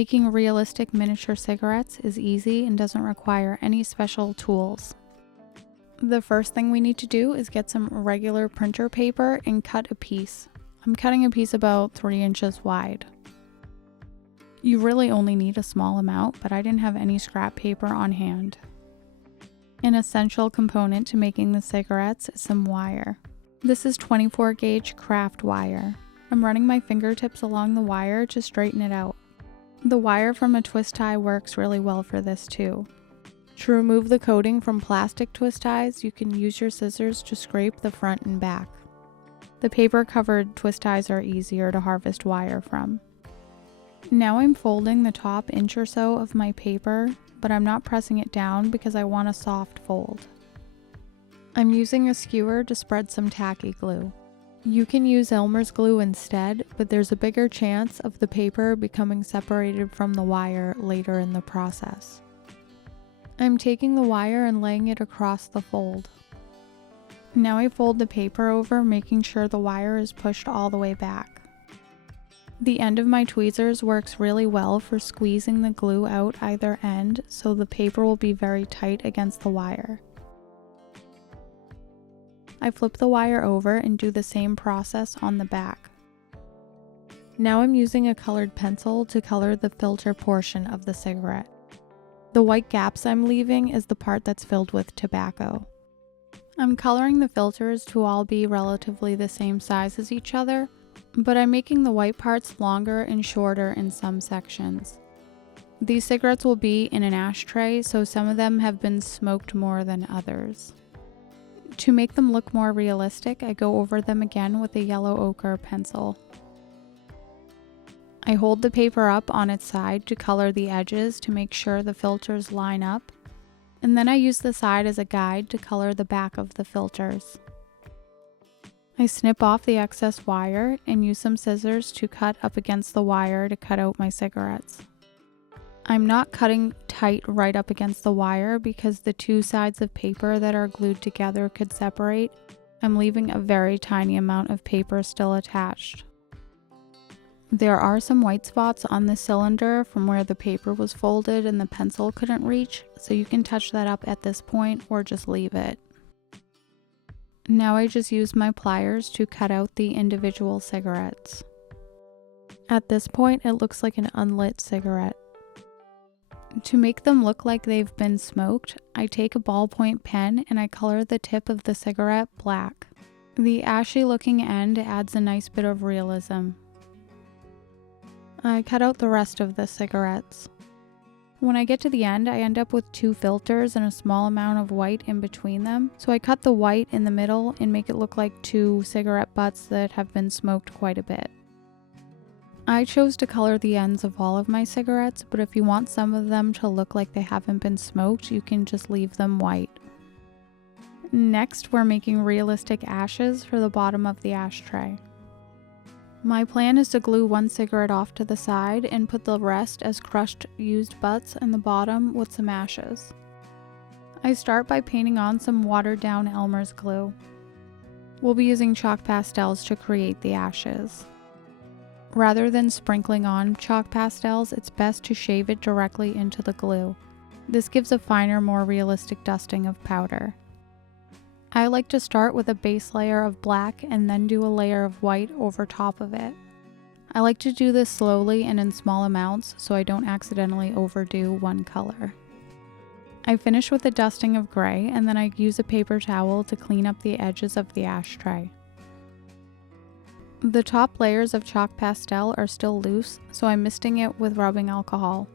Making realistic miniature cigarettes is easy and doesn't require any special tools. The first thing we need to do is get some regular printer paper and cut a piece. I'm cutting a piece about 3 inches wide. You really only need a small amount, but I didn't have any scrap paper on hand. An essential component to making the cigarettes is some wire. This is 24 gauge craft wire. I'm running my fingertips along the wire to straighten it out. The wire from a twist tie works really well for this too. To remove the coating from plastic twist ties, you can use your scissors to scrape the front and back. The paper covered twist ties are easier to harvest wire from. Now I'm folding the top inch or so of my paper, but I'm not pressing it down because I want a soft fold. I'm using a skewer to spread some tacky glue. You can use Elmer's glue instead, but there's a bigger chance of the paper becoming separated from the wire later in the process. I'm taking the wire and laying it across the fold. Now I fold the paper over, making sure the wire is pushed all the way back. The end of my tweezers works really well for squeezing the glue out either end, so the paper will be very tight against the wire. I flip the wire over and do the same process on the back. Now I'm using a colored pencil to color the filter portion of the cigarette. The white gaps I'm leaving is the part that's filled with tobacco. I'm coloring the filters to all be relatively the same size as each other, but I'm making the white parts longer and shorter in some sections. These cigarettes will be in an ashtray, so some of them have been smoked more than others. To make them look more realistic, I go over them again with a yellow ochre pencil. I hold the paper up on its side to color the edges to make sure the filters line up, and then I use the side as a guide to color the back of the filters. I snip off the excess wire and use some scissors to cut up against the wire to cut out my cigarettes. I'm not cutting tight right up against the wire because the two sides of paper that are glued together could separate. I'm leaving a very tiny amount of paper still attached. There are some white spots on the cylinder from where the paper was folded and the pencil couldn't reach, so you can touch that up at this point or just leave it. Now I just use my pliers to cut out the individual cigarettes. At this point, it looks like an unlit cigarette. To make them look like they've been smoked, I take a ballpoint pen and I color the tip of the cigarette black. The ashy looking end adds a nice bit of realism. I cut out the rest of the cigarettes. When I get to the end, I end up with 2 filters and a small amount of white in between them, so I cut the white in the middle and make it look like 2 cigarette butts that have been smoked quite a bit. I chose to color the ends of all of my cigarettes, but if you want some of them to look like they haven't been smoked, you can just leave them white. Next, we're making realistic ashes for the bottom of the ashtray. My plan is to glue 1 cigarette off to the side and put the rest as crushed used butts in the bottom with some ashes. I start by painting on some watered down Elmer's glue. We'll be using chalk pastels to create the ashes. Rather than sprinkling on chalk pastels, it's best to shave it directly into the glue. This gives a finer, more realistic dusting of powder. I like to start with a base layer of black and then do a layer of white over top of it. I like to do this slowly and in small amounts so I don't accidentally overdo one color. I finish with a dusting of gray and then I use a paper towel to clean up the edges of the ashtray. The top layers of chalk pastel are still loose, so I'm misting it with rubbing alcohol.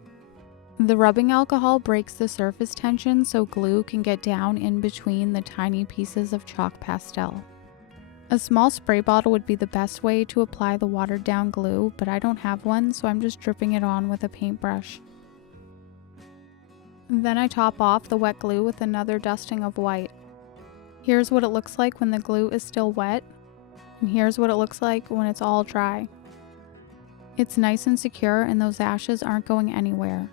The rubbing alcohol breaks the surface tension so glue can get down in between the tiny pieces of chalk pastel. A small spray bottle would be the best way to apply the watered down glue, but I don't have one, so I'm just dripping it on with a paintbrush. Then I top off the wet glue with another dusting of white. Here's what it looks like when the glue is still wet, and here's what it looks like when it's all dry. It's nice and secure and those ashes aren't going anywhere.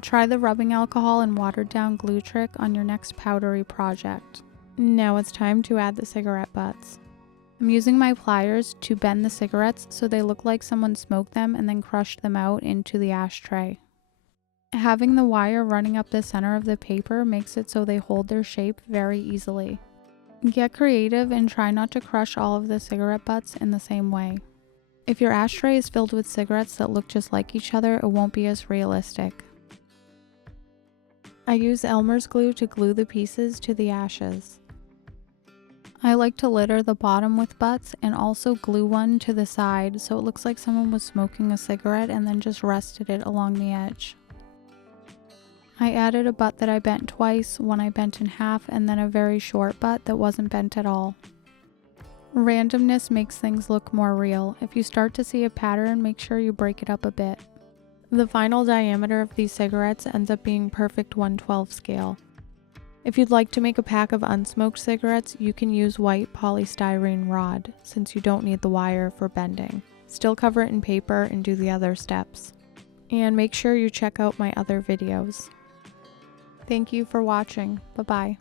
Try the rubbing alcohol and watered down glue trick on your next powdery project. Now it's time to add the cigarette butts. I'm using my pliers to bend the cigarettes so they look like someone smoked them and then crushed them out into the ashtray. Having the wire running up the center of the paper makes it so they hold their shape very easily. Get creative and try not to crush all of the cigarette butts in the same way. If your ashtray is filled with cigarettes that look just like each other, it won't be as realistic. I use Elmer's glue to glue the pieces to the ashes. I like to litter the bottom with butts and also glue one to the side so it looks like someone was smoking a cigarette and then just rested it along the edge. I added a butt that I bent twice, one I bent in half, and then a very short butt that wasn't bent at all. Randomness makes things look more real. If you start to see a pattern, make sure you break it up a bit. The final diameter of these cigarettes ends up being perfect 1/12 scale. If you'd like to make a pack of unsmoked cigarettes, you can use white polystyrene rod, since you don't need the wire for bending. Still cover it in paper and do the other steps. And make sure you check out my other videos. Thank you for watching. Bye-bye.